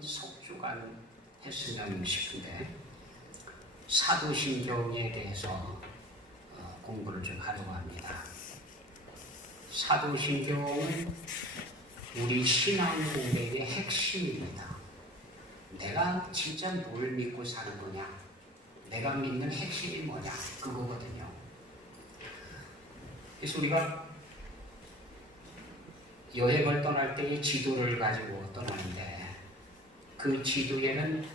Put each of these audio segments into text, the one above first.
좀 속주간 했으면 싶은데 사도신경에 대해서 공부를 좀 하려고 합니다. 사도신경은 우리 신앙 고백의 핵심입니다. 내가 진짜 뭘 믿고 사는 거냐, 내가 믿는 핵심이 뭐냐, 그거거든요. 그래서 우리가 여행을 떠날 때의 지도를 가지고 떠나는데 그 지도에는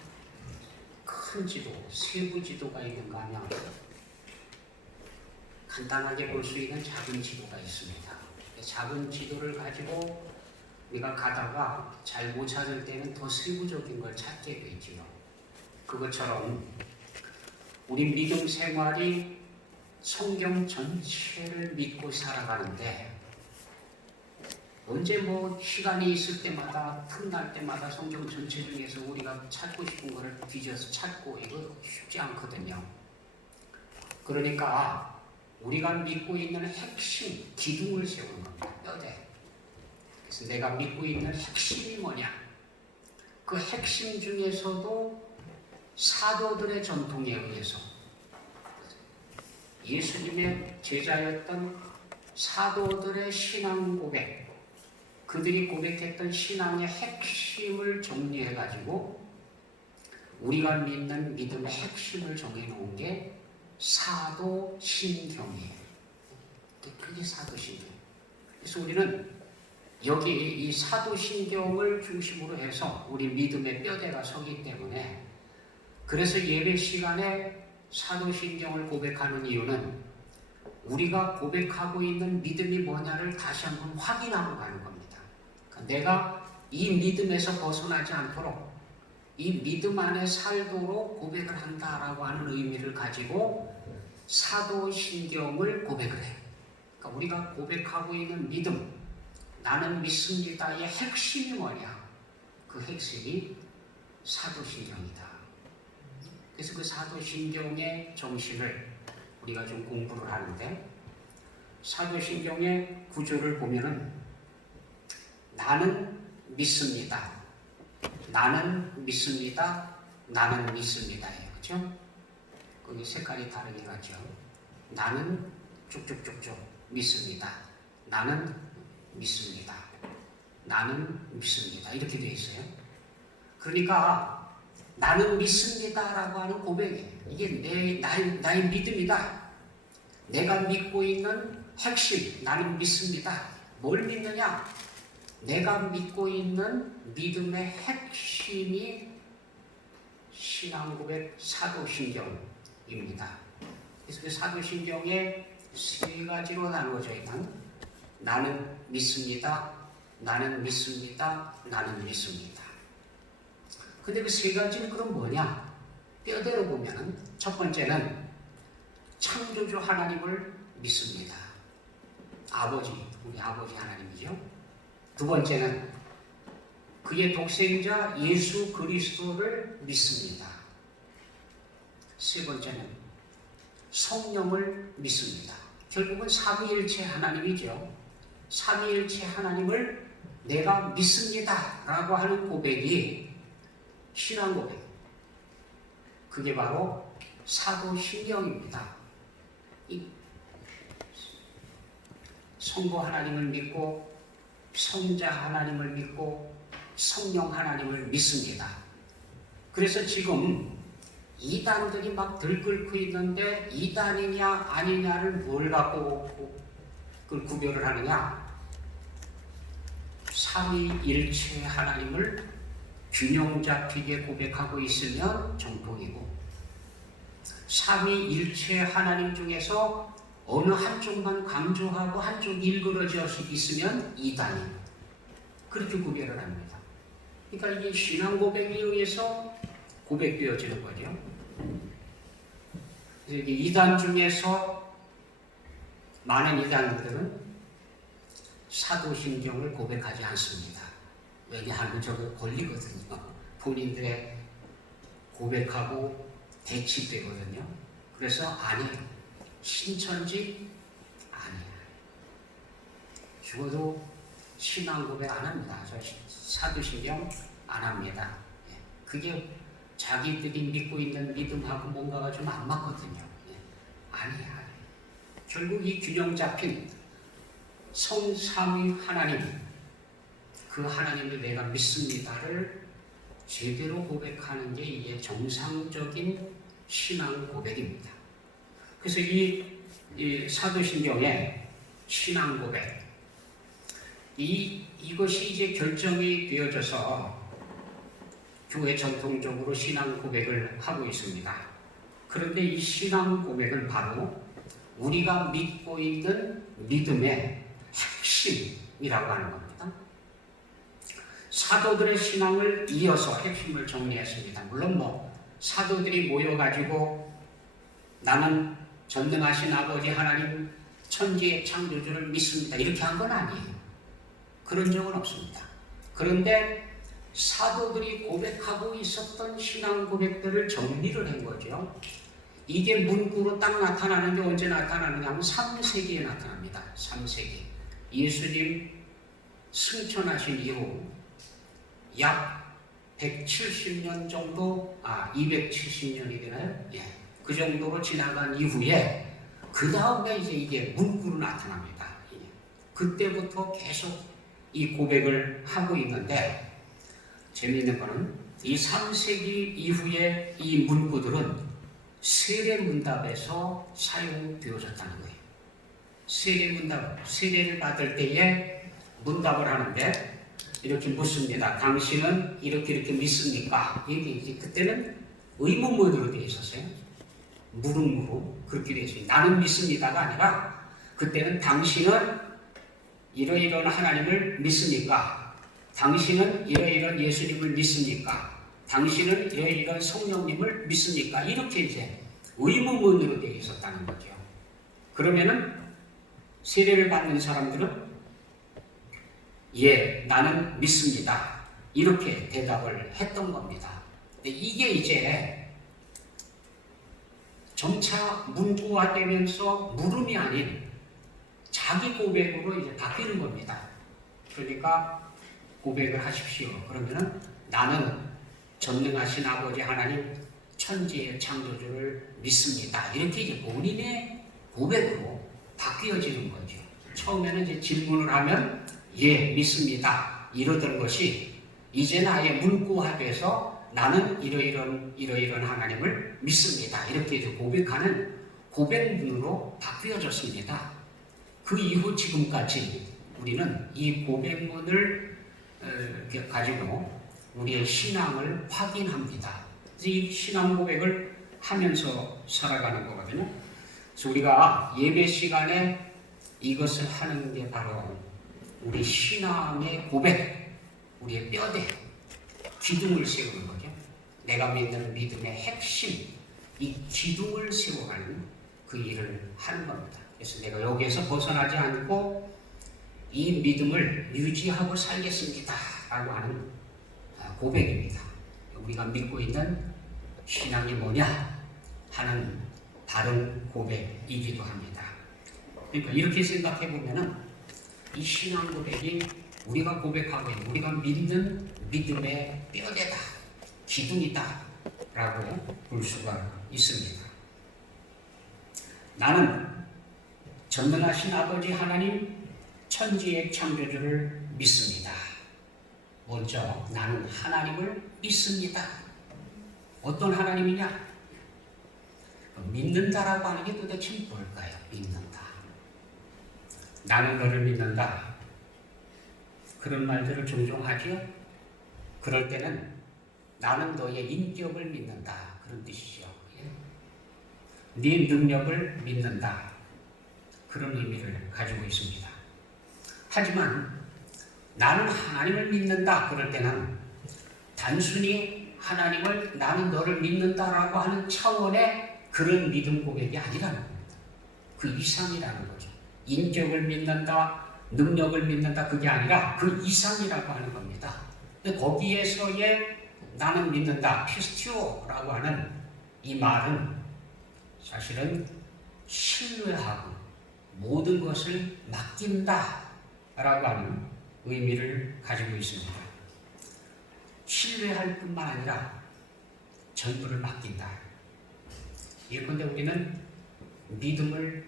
큰 지도, 세부 지도가 있는가 하면 간단하게 볼 수 있는 작은 지도가 있습니다. 작은 지도를 가지고 우리가 가다가 잘 못 찾을 때는 더 세부적인 걸 찾게 되지요. 그것처럼 우리 믿음 생활이 성경 전체를 믿고 살아가는데 언제 시간이 있을 때마다 틈날 때마다 성경 전체 중에서 우리가 찾고 싶은 거를 뒤져서 찾고 이거 쉽지 않거든요. 그러니까 우리가 믿고 있는 핵심, 기둥을 세우는 겁니다. 뼈대. 그래서 내가 믿고 있는 핵심이 뭐냐? 그 핵심 중에서도 사도들의 전통에 의해서 예수님의 제자였던 사도들의 신앙 고백, 그들이 고백했던 신앙의 핵심을 정리해가지고 우리가 믿는 믿음의 핵심을 정해놓은 게 사도신경이에요. 그게 사도신경. 그래서 우리는 여기 이 사도신경을 중심으로 해서 우리 믿음의 뼈대가 서기 때문에 그래서 예배 시간에 사도신경을 고백하는 이유는 우리가 고백하고 있는 믿음이 뭐냐를 다시 한번 확인하고 가는 겁니다. 그러니까 내가 이 믿음에서 벗어나지 않도록 이 믿음 안에 살도록 고백을 한다라고 하는 의미를 가지고 사도신경을 고백을 해요. 그러니까 우리가 고백하고 있는 믿음, 나는 믿습니다의 핵심이 뭐냐? 그 핵심이 사도신경이다. 그래서 그 사도신경의 정신을 우리가 좀 공부를 하는데 사도신경의 구조를 보면은 나는 믿습니다. 나는 믿습니다. 나는 믿습니다예요. 그렇죠? 거기 색깔이 다르게 가죠. 나는 쭉쭉쭉쭉 믿습니다. 나는 믿습니다. 나는 믿습니다. 이렇게 되어 있어요. 그러니까 나는 믿습니다라고 하는 고백이에요. 이게 나의 믿음이다. 내가 믿고 있는 핵심, 나는 믿습니다. 뭘 믿느냐? 내가 믿고 있는 믿음의 핵심이 신앙고백 사도신경입니다. 그래서 그 사도신경에 세 가지로 나누어져 있는 나는 믿습니다. 나는 믿습니다. 나는 믿습니다. 근데 그 세 가지는 그럼 뭐냐? 뼈대로 보면 첫 번째는 창조주 하나님을 믿습니다. 우리 아버지 하나님이죠. 두 번째는 그의 독생자 예수 그리스도를 믿습니다. 세 번째는 성령을 믿습니다. 결국은 삼위일체 하나님이죠. 삼위일체 하나님을 내가 믿습니다 라고 하는 고백이 신앙 고백. 그게 바로 사도신경입니다. 이 성부 하나님을 믿고 성자 하나님을 믿고 성령 하나님을 믿습니다. 그래서 지금 이단들이 막 들끓고 있는데 이단이냐 아니냐를 뭘 갖고 그걸 구별을 하느냐? 삼위일체 하나님을 균형 잡히게 고백하고 있으면 정통이고 삼위일체 하나님 중에서 어느 한쪽만 강조하고 한쪽 일그러져 있으면 이단이 그렇게 구별을 합니다. 그러니까 이게 신앙 고백에 의해서 고백되어지는 거죠. 그래서 이단 중에서 많은 이단들은 사도신경을 고백하지 않습니다. 왜냐하면 저거 걸리거든요. 본인들의 고백하고 대치되거든요. 그래서 아니에요. 신천지 아니에요. 죽어도 신앙 고백 안 합니다. 저 사도신경 안 합니다. 그게 자기들이 믿고 있는 믿음하고 뭔가가 좀 안 맞거든요. 아니야. 결국 이 균형 잡힌 성삼위 하나님, 그 하나님을 내가 믿습니다를 제대로 고백하는 게 이게 정상적인 신앙 고백입니다. 그래서 이 사도신경의 신앙 고백, 이것이 이제 결정이 되어져서 교회 전통적으로 신앙 고백을 하고 있습니다. 그런데 이 신앙 고백은 바로 우리가 믿고 있는 믿음의 핵심이라고 하는 겁니다. 사도들의 신앙을 이어서 핵심을 정리했습니다. 물론 사도들이 모여가지고 나는 전능하신 아버지 하나님 천지의 창조주를 믿습니다, 이렇게 한 건 아니에요. 그런 적은 없습니다. 그런데 사도들이 고백하고 있었던 신앙 고백들을 정리를 한 거죠. 이게 문구로 딱 나타나는데 언제 나타나느냐 하면 3세기에 나타납니다. 3세기. 예수님 승천하신 이후 약 170년 정도, 270년이 되나요? 예. 그 정도로 지나간 이후에 그 다음에 이제 이게 문구로 나타납니다. 예. 그때부터 계속 이 고백을 하고 있는데 재미있는 거는 이 3세기 이후에 이 문구들은 세례문답에서 사용되어졌다는 거예요. 세례문답, 세례를 받을 때에 문답을 하는데 이렇게 묻습니다. 당신은 이렇게 믿습니까? 이게 이제 그때는 의문문으로 되어 있었어요. 물음으로 그렇게 되어 있어요. 나는 믿습니다가 아니라 그때는 당신은 이러이러한 하나님을 믿습니까? 당신은 이러이러한 예수님을 믿습니까? 당신은 이러이러한 성령님을 믿습니까? 이렇게 이제 의문문으로 되어 있었다는 거죠. 그러면은 세례를 받는 사람들은 예, 나는 믿습니다, 이렇게 대답을 했던 겁니다. 근데 이게 이제 점차 문구화되면서 물음이 아닌 자기 고백으로 이제 바뀌는 겁니다. 그러니까 고백을 하십시오. 그러면은 나는 전능하신 아버지 하나님 천지의 창조주를 믿습니다, 이렇게 이제 본인의 고백으로 바뀌어지는 거죠. 처음에는 이제 질문을 하면 예, 믿습니다, 이러던 것이 이제는 아예 문구화돼서 나는 이러이러한 하나님을 믿습니다, 이렇게 이제 고백하는 고백문으로 바뀌어졌습니다. 그 이후 지금까지 우리는 이 고백문을 가지고 우리의 신앙을 확인합니다. 이 신앙 고백을 하면서 살아가는 거거든요. 그래서 우리가 예배 시간에 이것을 하는 게 바로 우리 신앙의 고백, 우리의 뼈대, 기둥을 세우는 거죠. 내가 믿는 믿음의 핵심, 이 기둥을 세워가는 그 일을 하는 겁니다. 그래서 내가 여기에서 벗어나지 않고 이 믿음을 유지하고 살겠습니다 라고 하는 고백입니다. 우리가 믿고 있는 신앙이 뭐냐 하는 다른 고백이기도 합니다. 그러니까 이렇게 생각해 보면은 이 신앙 고백이 우리가 고백하고 있는, 우리가 믿는 믿음의 뼈대다, 기둥이다 라고 볼 수가 있습니다. 나는 전능하신 아버지 하나님 천지의 창조주를 믿습니다. 먼저 나는 하나님을 믿습니다. 어떤 하나님이냐? 믿는다라고 하는 게 도대체 뭘까요? 믿는다. 나는 너를 믿는다. 그런 말들을 종종 하죠. 그럴 때는 나는 너의 인격을 믿는다, 그런 뜻이죠. 네 능력을 믿는다, 그런 의미를 가지고 있습니다. 하지만 나는 하나님을 믿는다 그럴 때는 단순히 하나님을 나는 너를 믿는다라고 하는 차원의 그런 믿음 고백이 아니라는 겁니다. 그 이상이라는 거죠. 인격을 믿는다, 능력을 믿는다, 그게 아니라 그 이상이라고 하는 겁니다. 근데 거기에서의 나는 믿는다, 피스티오라고 하는 이 말은 사실은 신뢰하고 모든 것을 맡긴다 라고 하는 의미를 가지고 있습니다. 신뢰할 뿐만 아니라 전부를 맡긴다. 예컨대 우리는 믿음을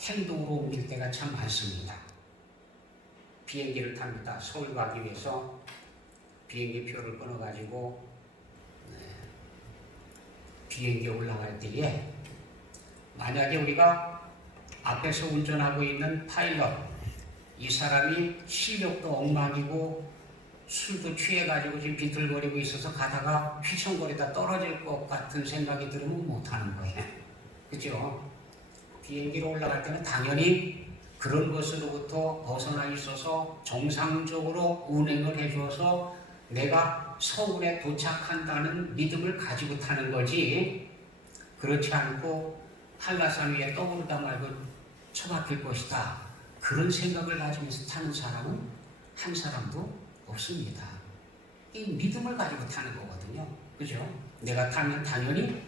행동으로 옮길 때가 참 많습니다. 비행기를 탑니다. 서울 가기 위해서 비행기 표를 끊어가지고 비행기에 올라갈 때에 만약에 우리가 앞에서 운전하고 있는 파일럿, 이 사람이 실력도 엉망이고 술도 취해가지고 지금 비틀거리고 있어서 가다가 휘청거리다 떨어질 것 같은 생각이 들으면 못하는 거예요. 그죠? 비행기로 올라갈 때는 당연히 그런 것으로부터 벗어나 있어서 정상적으로 운행을 해줘서 내가 서울에 도착한다는 믿음을 가지고 타는 거지, 그렇지 않고 한라산 위에 떠오르다 말고 처박힐 것이다, 그런 생각을 가지면서 타는 사람은 한 사람도 없습니다. 이 믿음을 가지고 타는 거거든요. 그죠? 내가 타면 당연히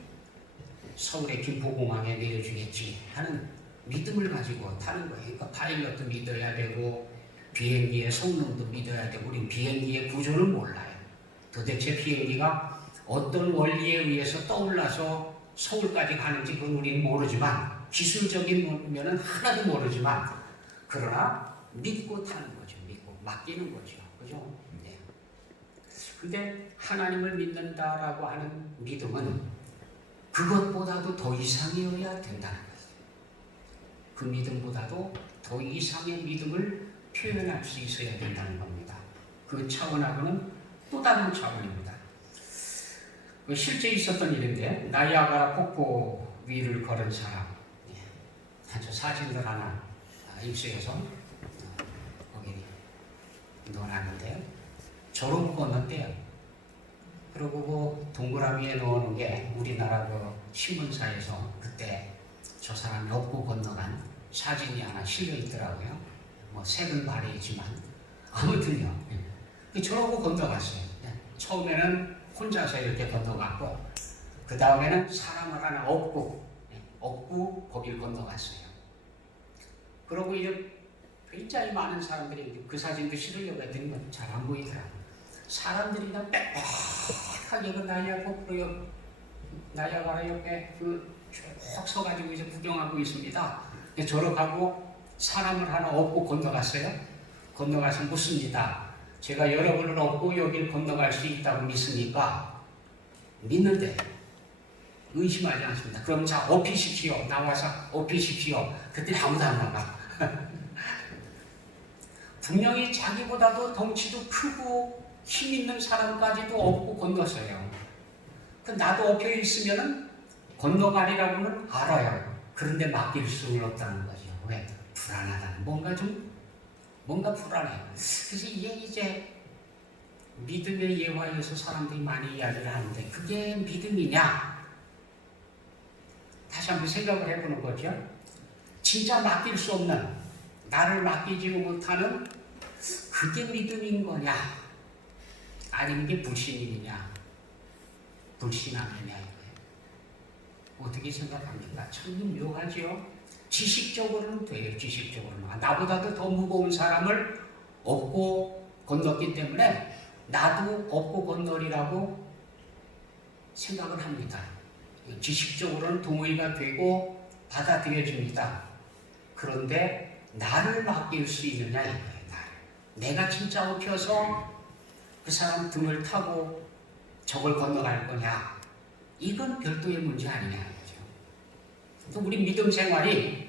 서울의 김포공항에 내려주겠지 하는 믿음을 가지고 타는 거예요. 그러니까 파일럿도 믿어야 되고 비행기의 성능도 믿어야 되고, 우린 비행기의 구조를 몰라요. 도대체 비행기가 어떤 원리에 의해서 떠올라서 서울까지 가는지 그건 우리는 모르지만, 기술적인 면은 하나도 모르지만, 그러나 믿고 타는 거죠. 믿고 맡기는 거죠. 그죠? 네. 근데 하나님을 믿는다라고 하는 믿음은 그것보다도 더 이상이어야 된다는 거예요. 그 믿음보다도 더 이상의 믿음을 표현할 수 있어야 된다는 겁니다. 그 차원하고는 또 다른 차원입니다. 실제 있었던 일인데, 나이아가라 폭포 위를 걸은 사람, 저 사진들 하나 입수해서 거기 넣어놨는데, 저러고 건넜대요. 그리고 그 동그라미에 넣어놓은 게 우리나라 그 신문사에서 그때 저 사람이 업고 건너간 사진이 하나 실려 있더라고요. 뭐 색은 바래있지만 아무튼요. 저러고 건너갔어요. 처음에는 혼자서 이렇게 건너갔고, 그 다음에는 사람을 하나 업고 거길 건너갔어요. 그러고 이제 굉장히 많은 사람들이 그 사진도 실으려고 했더니 잘 안 보이더라고요. 사람들이 그냥 빽빽하게 그 나이아가라 옆에 쭉 서가지고 이제 구경하고 있습니다. 저러가고 사람을 하나 업고 건너갔어요. 건너가서 묻습니다. 제가 여러분을 업고 여길 건너갈 수 있다고 믿습니까? 믿는데 의심하지 않습니다. 그럼 자, 업히십시오. 나와서 업히십시오. 그때 아무도 안 나가. 분명히 자기보다도 덩치도 크고 힘 있는 사람까지도 업고 건넜어요. 나도 업혀 있으면은 건너가리라고는 알아요. 그런데 맡길 수는 없다는 거죠. 왜? 불안하다는, 뭔가 불안해요. 그래서 이게 이제 믿음의 예화에서 사람들이 많이 이야기를 하는데, 그게 믿음이냐? 다시 한번 생각을 해보는 거죠. 진짜 맡길 수 없는, 나를 맡기지 못하는 그게 믿음인 거냐? 아니면 이게 불신이냐? 불신하느냐 이거예요. 어떻게 생각합니까? 참 묘하죠. 지식적으로는 돼요. 지식적으로는 나보다도 더 무거운 사람을 업고 건넜기 때문에 나도 업고 건너리라고 생각을 합니다. 지식적으로는 동의가 되고 받아들여집니다. 그런데 나를 맡길 수 있느냐 이거예요. 내가 진짜 업혀서 그 사람 등을 타고 저걸 건너갈 거냐, 이건 별도의 문제 아니냐 이거죠. 또 우리 믿음 생활이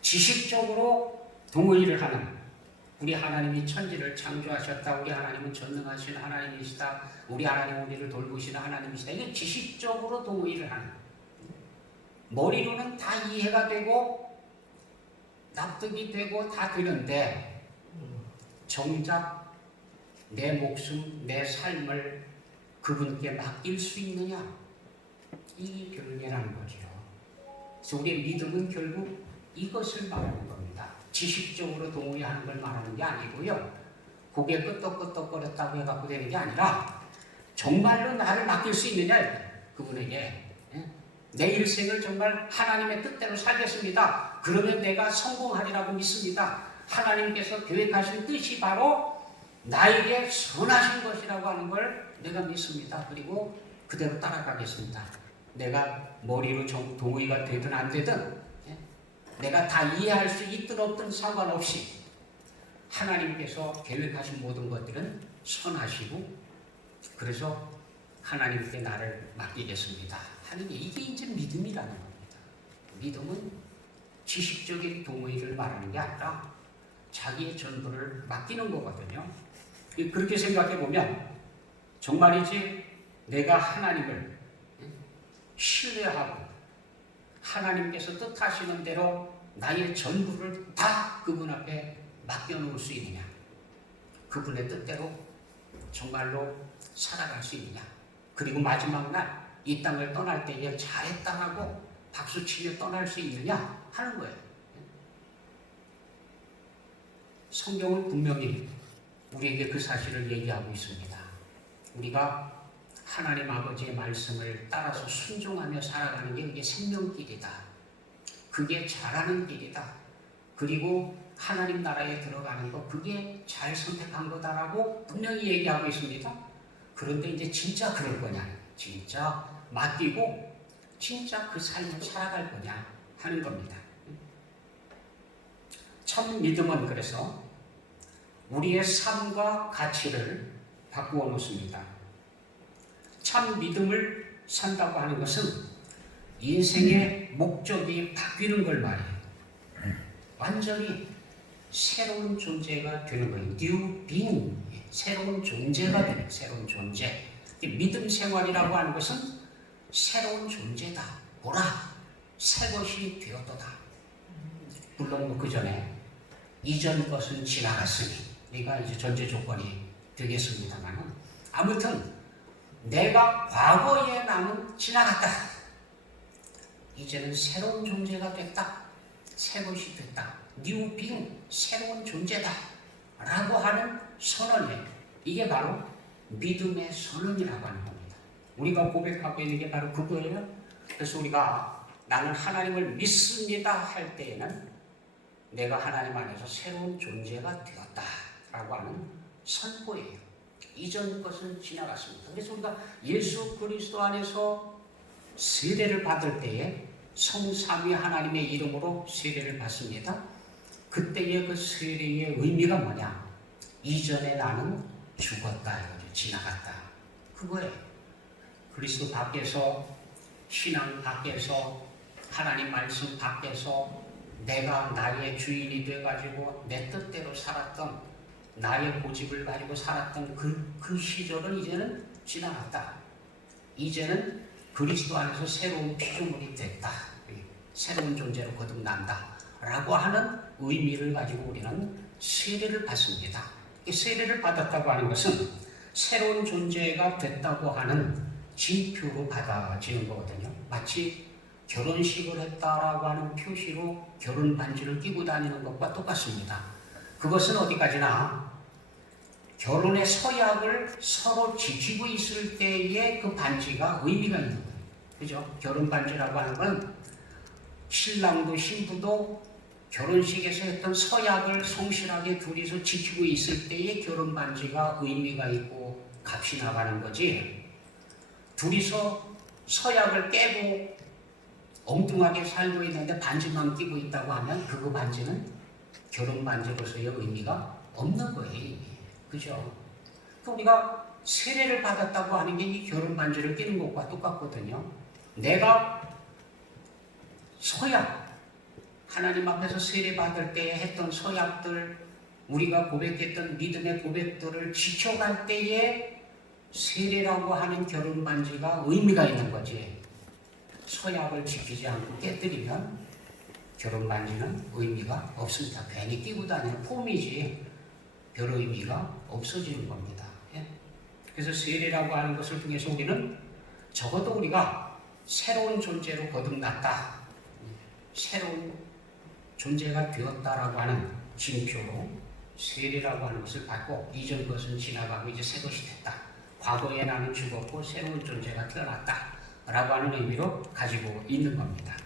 지식적으로 동의를 하는, 우리 하나님이 천지를 창조하셨다, 우리 하나님은 전능하신 하나님이시다, 우리 하나님 우리를 돌보시는 하나님이시다, 이게 지식적으로 동의를 하는, 머리로는 다 이해가 되고 납득이 되고 다 되는데, 정작 내 목숨, 내 삶을 그분께 맡길 수 있느냐, 이 별개라는 거죠. 그래서 우리의 믿음은 결국 이것을 말하는 겁니다. 지식적으로 동의하는 걸 말하는 게 아니고요, 고개 끄덕끄덕거렸다고 해갖고 되는 게 아니라 정말로 나를 맡길 수 있느냐, 그분에게. 내 일생을 정말 하나님의 뜻대로 살겠습니다. 그러면 내가 성공하리라고 믿습니다. 하나님께서 계획하신 뜻이 바로 나에게 선하신 것이라고 하는 걸 내가 믿습니다. 그리고 그대로 따라가겠습니다. 내가 머리로 동의가 되든 안 되든, 내가 다 이해할 수 있든 없든 상관없이 하나님께서 계획하신 모든 것들은 선하시고, 그래서 하나님께 나를 맡기겠습니다 하는 게, 이게 이제 믿음이라는 겁니다. 믿음은 지식적인 동의를 말하는 게 아니라 자기의 전부를 맡기는 거거든요. 그렇게 생각해 보면 정말이지 내가 하나님을 신뢰하고 하나님께서 뜻하시는 대로 나의 전부를 다 그분 앞에 맡겨놓을 수 있느냐, 그분의 뜻대로 정말로 살아갈 수 있느냐, 그리고 마지막 날 이 땅을 떠날 때에 잘했다 하고 박수치며 떠날 수 있느냐 하는 거예요. 성경은 분명히 우리에게 그 사실을 얘기하고 있습니다. 우리가 하나님 아버지의 말씀을 따라서 순종하며 살아가는 게 그게 생명길이다. 그게 잘하는 길이다. 그리고 하나님 나라에 들어가는 거, 그게 잘 선택한 거다라고 분명히 얘기하고 있습니다. 그런데 이제 진짜 그럴 거냐, 진짜 맡기고 진짜 그 삶을 살아갈 거냐 하는 겁니다. 참 믿음은 그래서 우리의 삶과 가치를 바꾸어 놓습니다. 참 믿음을 산다고 하는 것은 인생의 목적이 바뀌는 걸 말해요. 완전히 새로운 존재가 되는 거예요. New being, 새로운 존재가 되는, 새로운 존재. 믿음 생활이라고 하는 것은 새로운 존재다. 보라, 새 것이 되었도다. 물론 그 전에 이전 것은 지나갔으니, 우리가 이제 전제 조건이 되겠습니다만, 아무튼 내가 과거의 나는 지나갔다. 이제는 새로운 존재가 됐다. 새 것이 됐다. New being, 새로운 존재다 라고 하는 선언이에요. 이게 바로 믿음의 선언이라고 하는 겁니다. 우리가 고백하고 있는 게 바로 그거예요. 그래서 우리가 나는 하나님을 믿습니다 할 때에는 내가 하나님 안에서 새로운 존재가 되었다 라고 하는 선포예요. 이전 것은 지나갔습니다. 그래서 우리가 예수 그리스도 안에서 세례를 받을 때에 성삼위 하나님의 이름으로 세례를 받습니다. 그때의 그 세례의 의미가 뭐냐? 이전에 나는 죽었다, 이거죠. 지나갔다. 그거예요. 그리스도 밖에서, 신앙 밖에서, 하나님 말씀 밖에서 내가 나의 주인이 돼가지고 내 뜻대로 살았던, 나의 고집을 가지고 살았던 그 시절은 이제는 지나갔다. 이제는 그리스도 안에서 새로운 피조물이 됐다. 새로운 존재로 거듭난다. 라고 하는 의미를 가지고 우리는 세례를 받습니다. 세례를 받았다고 하는 것은 새로운 존재가 됐다고 하는 징표로 받아지는 거거든요. 마치 결혼식을 했다라고 하는 표시로 결혼 반지를 끼고 다니는 것과 똑같습니다. 그것은 어디까지나 결혼의 서약을 서로 지키고 있을 때의 그 반지가 의미가 있는 거예요. 그죠? 결혼 반지라고 하는 건 신랑도 신부도 결혼식에서 했던 서약을 성실하게 둘이서 지키고 있을 때의 결혼 반지가 의미가 있고 값이 나가는 거지, 둘이서 서약을 깨고 엉뚱하게 살고 있는데 반지만 끼고 있다고 하면 그 반지는 결혼 반지로서의 의미가 없는 거예요. 그죠? 우리가 세례를 받았다고 하는 게 이 결혼 반지를 끼는 것과 똑같거든요. 내가 서약, 하나님 앞에서 세례 받을 때 했던 서약들, 우리가 고백했던 믿음의 고백들을 지켜갈 때에 세례라고 하는 결혼 반지가 의미가 있는 거지. 서약을 지키지 않고 깨뜨리면 결혼 반지는 의미가 없습니다. 괜히 끼고 다니는 폼이지 별 의미가 없어지는 겁니다. 그래서 세례라고 하는 것을 통해서 우리는 적어도 우리가 새로운 존재로 거듭났다, 새로운 존재가 되었다라고 하는 징표로 세례라고 하는 것을 받고, 이전 것은 지나가고 이제 새 것이 됐다. 과거에 나는 죽었고 새로운 존재가 태어났다 라고 하는 의미로 가지고 있는 겁니다.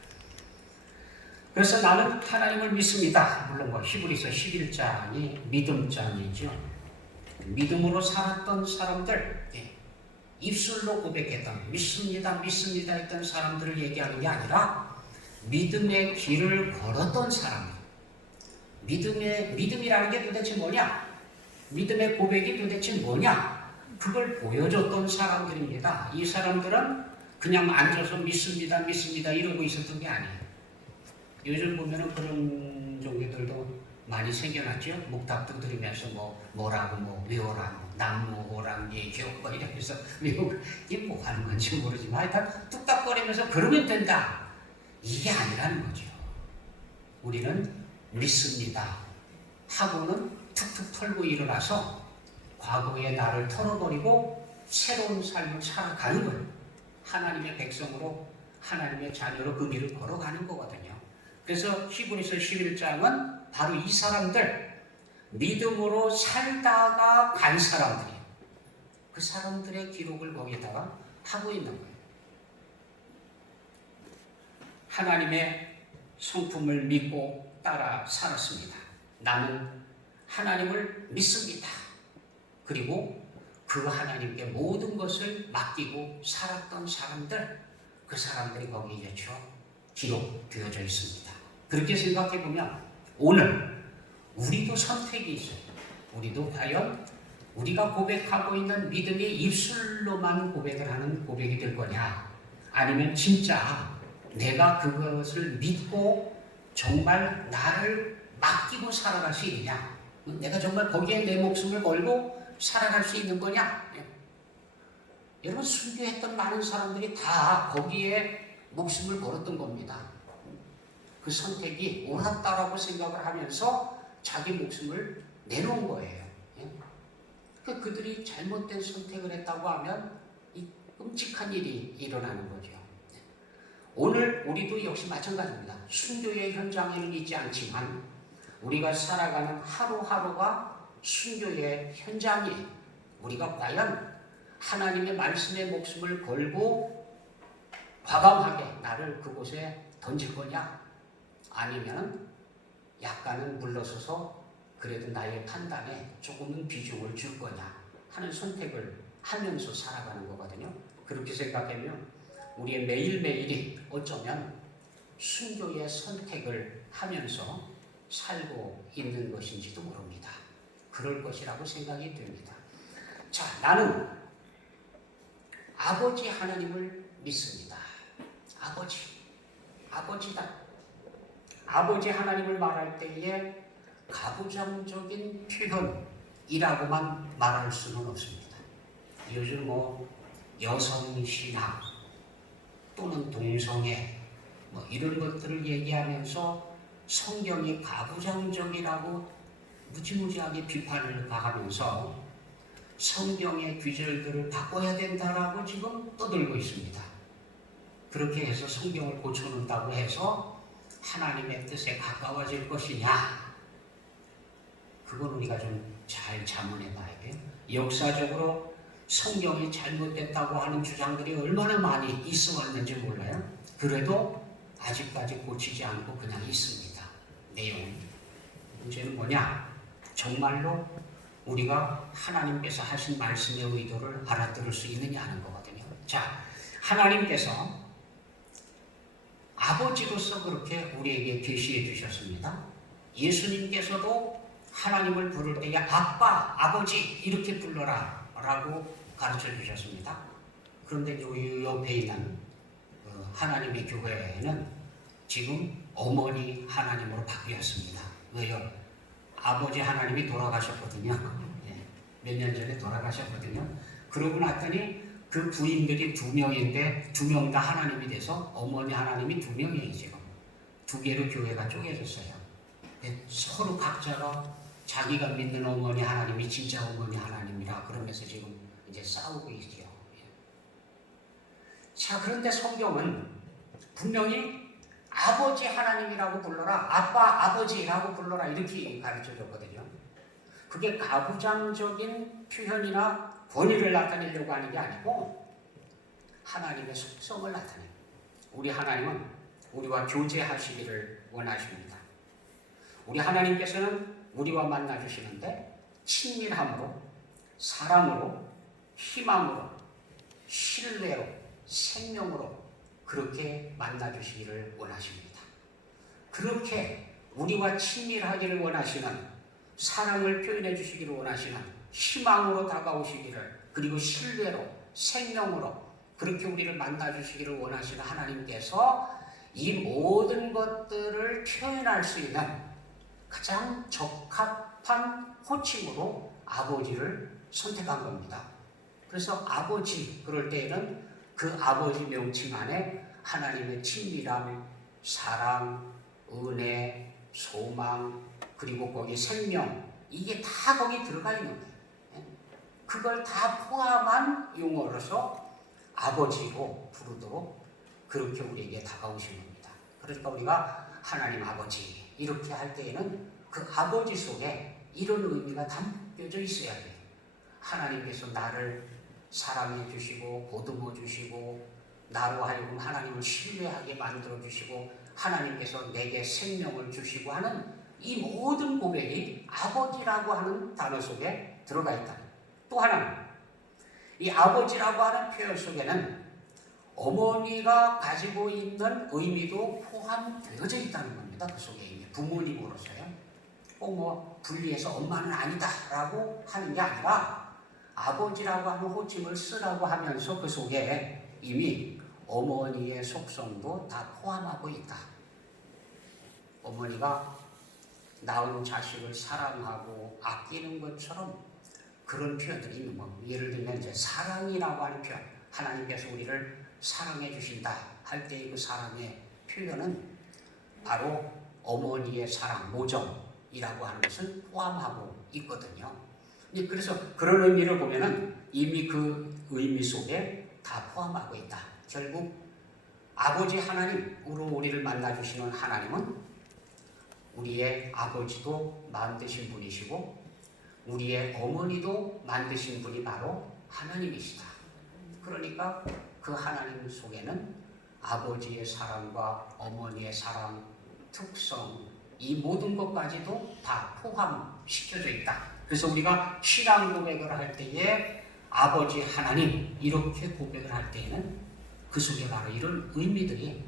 그래서 나는 하나님을 믿습니다. 물론 히브리서 11장이 믿음장이죠. 믿음으로 살았던 사람들, 입술로 고백했던 믿습니다, 믿습니다 했던 사람들을 얘기하는 게 아니라 믿음의 길을 걸었던 사람들. 믿음이라는 게 도대체 뭐냐? 믿음의 고백이 도대체 뭐냐? 그걸 보여줬던 사람들입니다. 이 사람들은 그냥 앉아서 믿습니다, 믿습니다 이러고 있었던 게 아니에요. 요즘 보면은 그런 종교들도 많이 생겨났죠. 목탁도 들으면서 뭐라고 외워라, 남모호랑 예교 이러면서 외우고 이게 뭐 하는 건지 모르지만 하여튼 뚝딱거리면서 그러면 된다. 이게 아니라는 거죠. 우리는 믿습니다 하고는 툭툭 털고 일어나서 과거의 나를 털어버리고 새로운 삶을 살아가는 거예요. 하나님의 백성으로, 하나님의 자녀로 그 길을 걸어가는 거거든요. 그래서 히브리서 11장은 바로 이 사람들, 믿음으로 살다가 간 사람들이에요. 그 사람들의 기록을 거기다가 하고 있는 거예요. 하나님의 성품을 믿고 따라 살았습니다. 나는 하나님을 믿습니다. 그리고 그 하나님께 모든 것을 맡기고 살았던 사람들, 그 사람들이 거기에 기록되어져 있습니다. 그렇게 생각해보면 오늘 우리도 선택이 있어요. 우리도 과연 우리가 고백하고 있는 믿음이 입술로만 고백을 하는 고백이 될 거냐, 아니면 진짜 내가 그것을 믿고 정말 나를 맡기고 살아갈 수 있느냐, 내가 정말 거기에 내 목숨을 걸고 살아갈 수 있는 거냐. 여러분, 순교했던 많은 사람들이 다 거기에 목숨을 걸었던 겁니다. 그 선택이 옳았다라고 생각을 하면서 자기 목숨을 내놓은 거예요. 그들이 잘못된 선택을 했다고 하면 이 끔찍한 일이 일어나는 거죠. 오늘 우리도 역시 마찬가지입니다. 순교의 현장에는 있지 않지만 우리가 살아가는 하루하루가 순교의 현장이에요. 우리가 과연 하나님의 말씀에 목숨을 걸고 과감하게 나를 그곳에 던질 거냐, 아니면 약간은 물러서서 그래도 나의 판단에 조금은 비중을 줄 거냐 하는 선택을 하면서 살아가는 거거든요. 그렇게 생각하면 우리의 매일매일이 어쩌면 순교의 선택을 하면서 살고 있는 것인지도 모릅니다. 그럴 것이라고 생각이 됩니다. 자, 나는 아버지 하나님을 믿습니다. 아버지다. 아버지 하나님을 말할 때에 가부장적인 표현이라고만 말할 수는 없습니다. 요즘 여성신학 또는 동성애 이런 것들을 얘기하면서 성경이 가부장적이라고 무지무지하게 비판을 가하면서 성경의 규절들을 바꿔야 된다라고 지금 떠들고 있습니다. 그렇게 해서 성경을 고쳐놓는다고 해서 하나님의 뜻에 가까워질 것이냐? 그건 우리가 좀 잘 자문해 봐야 돼요. 역사적으로 성경이 잘못됐다고 하는 주장들이 얼마나 많이 있어 왔는지 몰라요. 그래도 아직까지 고치지 않고 그냥 있습니다. 내용이. 문제는 뭐냐? 정말로 우리가 하나님께서 하신 말씀의 의도를 알아들을 수 있느냐 하는 거거든요. 자, 하나님께서 아버지로서 그렇게 우리에게 계시해 주셨습니다. 예수님께서도 하나님을 부를 때에 아빠, 아버지 이렇게 불러라 라고 가르쳐 주셨습니다. 그런데 요 옆에 있는 하나님의 교회에는 지금 어머니 하나님으로 바뀌었습니다. 왜요? 아버지 하나님이 돌아가셨거든요. 몇 년 전에 돌아가셨거든요. 그러고 났더니 그 부인들이 2명인데 2명 다 하나님이 돼서 어머니 하나님이 2명이에요. 지금 2개로 교회가 쪼개졌어요. 서로 각자가 자기가 믿는 어머니 하나님이 진짜 어머니 하나님이라 그러면서 지금 이제 싸우고 있죠. 자, 그런데 성경은 분명히 아버지 하나님이라고 불러라, 아빠, 아버지라고 불러라 이렇게 가르쳐줬거든요. 그게 가부장적인 표현이나 권위를 나타내려고 하는 게 아니고 하나님의 속성을 나타내요. 우리 하나님은 우리와 교제하시기를 원하십니다. 우리 하나님께서는 우리와 만나주시는데 친밀함으로 사랑으로, 희망으로, 신뢰로, 생명으로 그렇게 만나주시기를 원하십니다. 그렇게 우리와 친밀하기를 원하시는, 사랑을 표현해 주시기를 원하시는, 희망으로 다가오시기를, 그리고 신뢰로, 생명으로 그렇게 우리를 만나주시기를 원하시는 하나님께서 이 모든 것들을 표현할 수 있는 가장 적합한 호칭으로 아버지를 선택한 겁니다. 그래서 아버지, 그럴 때에는 그 아버지 명칭 안에 하나님의 친밀함, 사랑, 은혜, 소망, 그리고 거기 생명, 이게 다 거기 들어가 있는 거예요. 그걸 다 포함한 용어로서 아버지로 부르도록 그렇게 우리에게 다가오신 겁니다. 그러니까 우리가 하나님 아버지 이렇게 할 때에는 그 아버지 속에 이런 의미가 담겨져 있어야 돼요. 하나님께서 나를 사랑해 주시고 보듬어 주시고 나로 하여금 하나님을 신뢰하게 만들어 주시고 하나님께서 내게 생명을 주시고 하는 이 모든 고백이 아버지라고 하는 단어 속에 들어가 있다. 또 하나는 이 아버지라고 하는 표현 속에는 어머니가 가지고 있는 의미도 포함되어져 있다는 겁니다. 그 속에 이미 부모님으로서요. 꼭 뭐 분리해서 엄마는 아니다라고 하는 게 아니라 아버지라고 하는 호칭을 쓰라고 하면서 그 속에 이미 어머니의 속성도 다 포함하고 있다. 어머니가 낳은 자식을 사랑하고 아끼는 것처럼 그런 표현들이 있는 겁니다. 예를 들면 이제 사랑이라고 하는 표현, 하나님께서 우리를 사랑해 주신다 할 때의 그 사랑의 표현은 바로 어머니의 사랑, 모정이라고 하는 것을 포함하고 있거든요. 그래서 그런 의미를 보면은 이미 그 의미 속에 다 포함하고 있다. 결국 아버지 하나님으로 우리를 만나주시는 하나님은 우리의 아버지도 만드신 분이시고 우리의 어머니도 만드신 분이 바로 하나님이시다. 그러니까 그 하나님 속에는 아버지의 사랑과 어머니의 사랑, 특성, 이 모든 것까지도 다 포함시켜져 있다. 그래서 우리가 신앙 고백을 할 때에 아버지 하나님 이렇게 고백을 할 때에는 그 속에 바로 이런 의미들이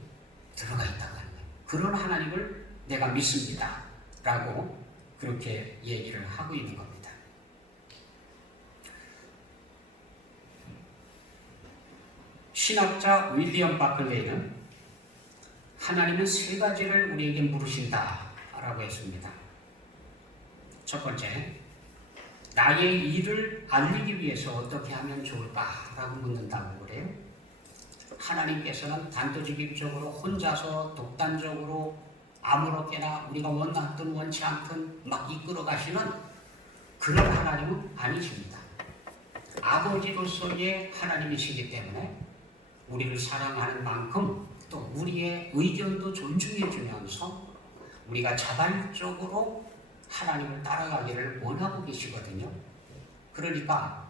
들어가 있다고 하는 거예요. 그런 하나님을 내가 믿습니다 라고 그렇게 얘기를 하고 있는 겁니다. 신학자 윌리엄 바클레이는 하나님은 세 가지를 우리에게 물으신다 라고 했습니다. 첫 번째, 나의 일을 알리기 위해서 어떻게 하면 좋을까라고 묻는다고 그래요. 하나님께서는 단도직입적으로 혼자서 독단적으로 아무렇게나 우리가 원하든 원치 않든 막 이끌어 가시는 그런 하나님은 아니십니다. 아버지로서의 하나님이시기 때문에 우리를 사랑하는 만큼 또 우리의 의견도 존중해 주면서 우리가 자발적으로 하나님을 따라가기를 원하고 계시거든요. 그러니까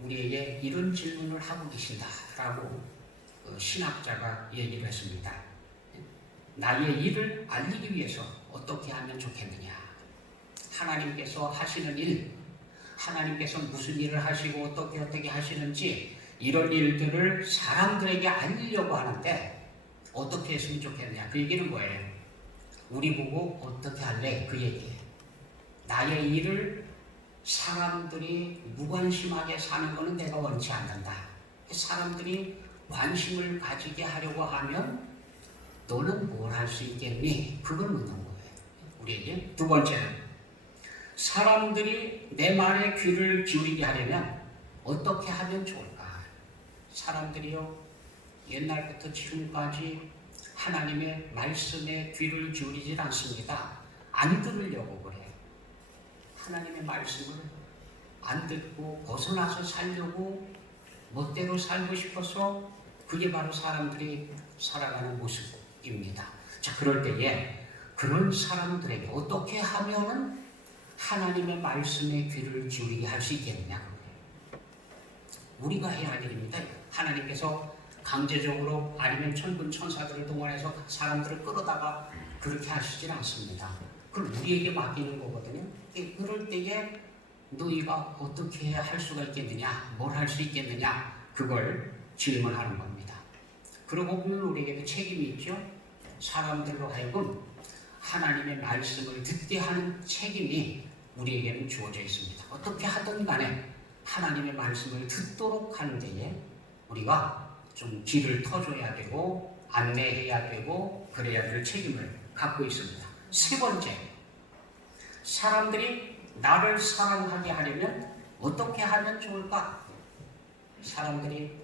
우리에게 이런 질문을 하고 계신다라고 신학자가 얘기를 했습니다. 나의 일을 알리기 위해서 어떻게 하면 좋겠느냐. 하나님께서 하시는 일, 하나님께서 무슨 일을 하시고 어떻게 하시는지 이런 일들을 사람들에게 알리려고 하는데 어떻게 했으면 좋겠느냐. 그 얘기는 뭐예요? 우리 보고 어떻게 할래? 그 얘기예요. 나의 일을 사람들이 무관심하게 사는 것은 내가 원치 않는다. 사람들이 관심을 가지게 하려고 하면 너는 뭘 할 수 있겠니? 그걸 묻는 거예요. 우리에게. 두 번째는 사람들이 내 말에 귀를 기울이게 하려면 어떻게 하면 좋을까? 사람들이요, 옛날부터 지금까지 하나님의 말씀에 귀를 기울이질 않습니다. 안 들으려고 그래요. 하나님의 말씀을 안 듣고 벗어나서 살려고 멋대로 살고 싶어서 그게 바로 사람들이 살아가는 모습입니다. 자, 그럴 때에 그런 사람들에게 어떻게 하면 하나님의 말씀에 귀를 기울이게 할 수 있겠느냐? 우리가 해야 할 일입니다. 하나님께서 강제적으로 아니면 천군 천사들을 동원해서 사람들을 끌어다가 그렇게 하시질 않습니다. 그걸 우리에게 맡기는 거거든요. 그럴 때에 너희가 어떻게 할 수가 있겠느냐, 뭘 할 수 있겠느냐, 그걸 질문하는 겁니다. 그러고 보면 우리에게도 책임이 있죠. 사람들로 하여금 하나님의 말씀을 듣게 하는 책임이 우리에게는 주어져 있습니다. 어떻게 하든 간에 하나님의 말씀을 듣도록 하는 데에 우리가 좀 길을 터줘야 되고 안내해야 되고 그래야 될 책임을 갖고 있습니다. 세 번째, 사람들이 나를 사랑하게 하려면 어떻게 하면 좋을까? 사람들이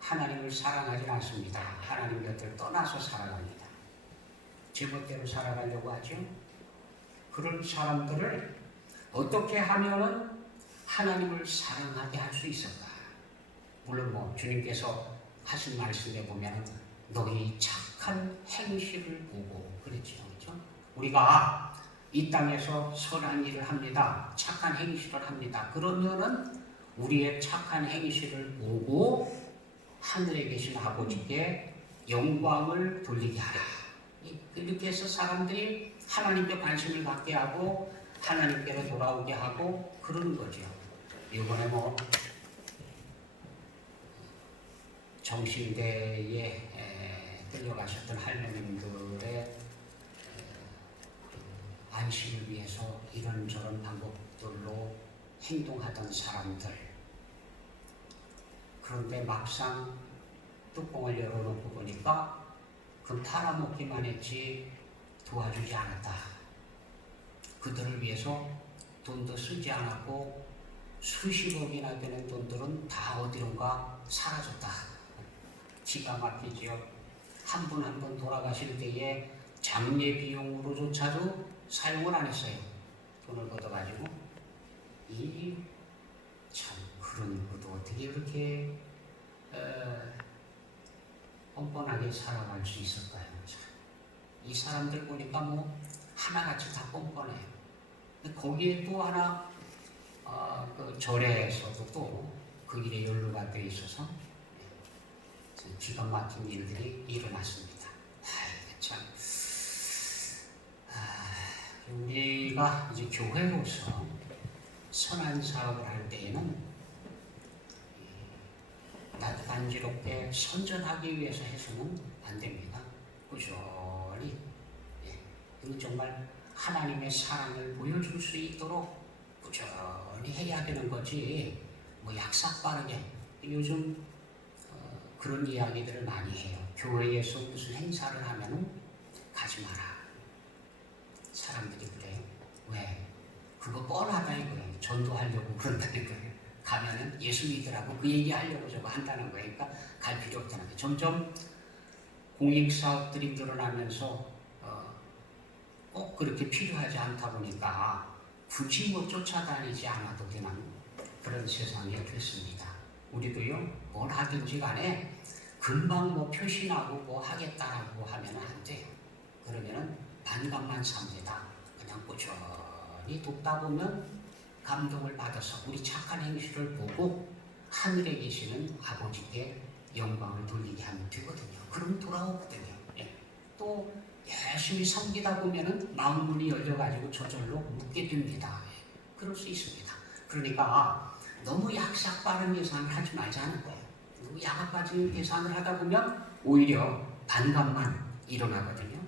하나님을 사랑하지 않습니다. 하나님 곁을 떠나서 살아갑니다. 제멋대로 살아가려고 하죠. 그런 사람들을 어떻게 하면은 하나님을 사랑하게 할 수 있을까? 물론 주님께서 하신 말씀에 보면 너희 착한 행실을 보고 그랬죠. 그렇죠? 우리가 이 땅에서 선한 일을 합니다. 착한 행실을 합니다. 그러면은 우리의 착한 행실을 보고 하늘에 계신 아버지께 영광을 돌리게 하라. 이렇게 해서 사람들이 하나님께 관심을 갖게 하고 하나님께로 돌아오게 하고 그러는 거죠. 이번에 정신대에 끌려가셨던 할머님들의 안식을 위해서 이런저런 방법들로 행동하던 사람들, 그런데 막상 뚜껑을 열어놓고 보니까 그건 팔아먹기만 했지 도와주지 않았다. 그들을 위해서 돈도 쓰지 않았고 수십억이나 되는 돈들은 다 어디론가 사라졌다. 기가 막히지요. 한 분 한 분 돌아가실 때에 장례 비용으로조차도 사용을 안 했어요. 돈을 걷어가지고. 참 그런 것도 어떻게 그렇게 뻔뻔하게 살아갈 수 있을까요? 참. 이 사람들 보니까 하나같이 다 뻔뻔해요. 거기에 또 하나 그 절에서도 또 그 일에 연루가 되어 있어서 기가 막힌 일들이 일어났습니다. 참. 우리가 이제 교회로서 선한 사업을 할 때에는 단지롭게 선전하기 위해서 해서는 안 됩니다. 꾸준히 이건 정말 하나님의 사랑을 보여줄 수 있도록 꾸준히 해야 되는 거지. 약삭 빠르게 요즘 그런 이야기들을 많이 해요. 교회에서 무슨 행사를 하면은 가지 마라. 사람들이 그래요. 왜? 그거 뻔하다 이거예요. 전도하려고 그런다는 거예요. 가면은 예수 믿으라고 그 얘기 하려고 저거 한다는 거예요. 그러니까 갈 필요 없다는 거예요. 점점 공익사업들이 늘어나면서 꼭 그렇게 필요하지 않다 보니까 굳이 쫓아다니지 않아도 되는 그런 세상이 됐습니다. 우리도요, 뭘 하든지 간에 금방 표신하고 하겠다라고 하면 안 돼요. 그러면은 반감만 삽니다. 그냥 꾸준히 돕다 보면 감동을 받아서 우리 착한 행실을 보고 하늘에 계시는 아버지께 영광을 돌리게 하면 되거든요. 그럼 돌아오거든요. 또 열심히 섬기다 보면은 마음문이 열려가지고 저절로 묻게 됩니다. 그럴 수 있습니다. 그러니까 너무 약삭 빠른 예산을 하지 말자는 거예요. 너무 야가 빠진 예산을 하다 보면 오히려 반감만 일어나거든요.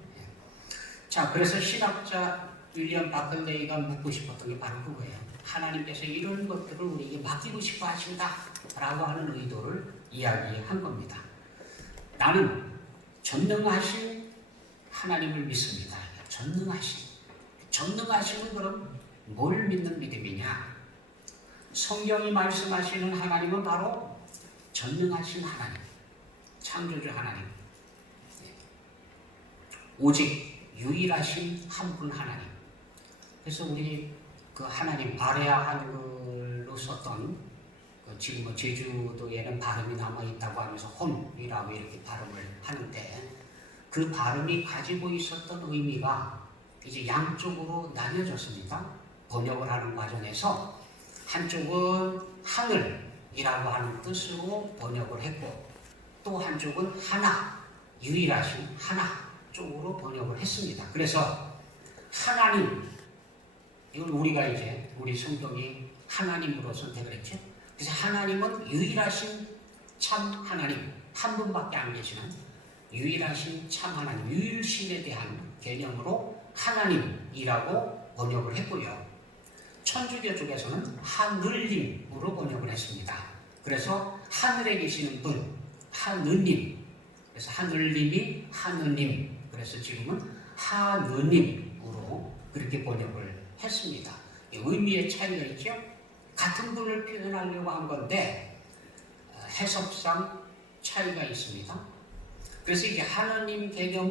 자, 그래서 신학자 윌리엄 바클레이가 묻고 싶었던 게 바로 그거예요. 하나님께서 이런 것들을 우리에게 맡기고 싶어 하신다 라고 하는 의도를 이야기한 겁니다. 나는 전능하신 하나님을 믿습니다. 전능하심은 그럼 뭘 믿는 믿음이냐? 성경이 말씀하시는 하나님은 바로 전능하신 하나님, 창조주 하나님, 오직 유일하신 한 분 하나님. 그래서 우리 그 하나님 아레아 한글로 썼던 지금 제주도에는 발음이 남아 있다고 하면서 혼이라고 이렇게 발음을 하는데 그 발음이 가지고 있었던 의미가 이제 양쪽으로 나뉘어졌습니다. 번역을 하는 과정에서 한쪽은 하늘이라고 하는 뜻으로 번역을 했고 또 한쪽은 하나, 유일하신 하나 쪽으로 번역을 했습니다. 그래서 하나님, 이걸 우리가 이제 우리 성경이 하나님으로 선택을 했죠. 그래서 하나님은 유일하신 참 하나님, 한 분밖에 안 계시는 유일하신 참 하나님, 유일신에 대한 개념으로 하나님이라고 번역을 했고요. 천주교 쪽에서는 하늘님으로 번역을 했습니다. 그래서 하늘에 계시는 분, 하느님. 그래서 하늘님이 하느님. 그래서 지금은 하느님으로 그렇게 번역을 했습니다. 의미의 차이가 있죠. 같은 분을 표현하려고 한 건데 해석상 차이가 있습니다. 그래서 이게 하느님 개념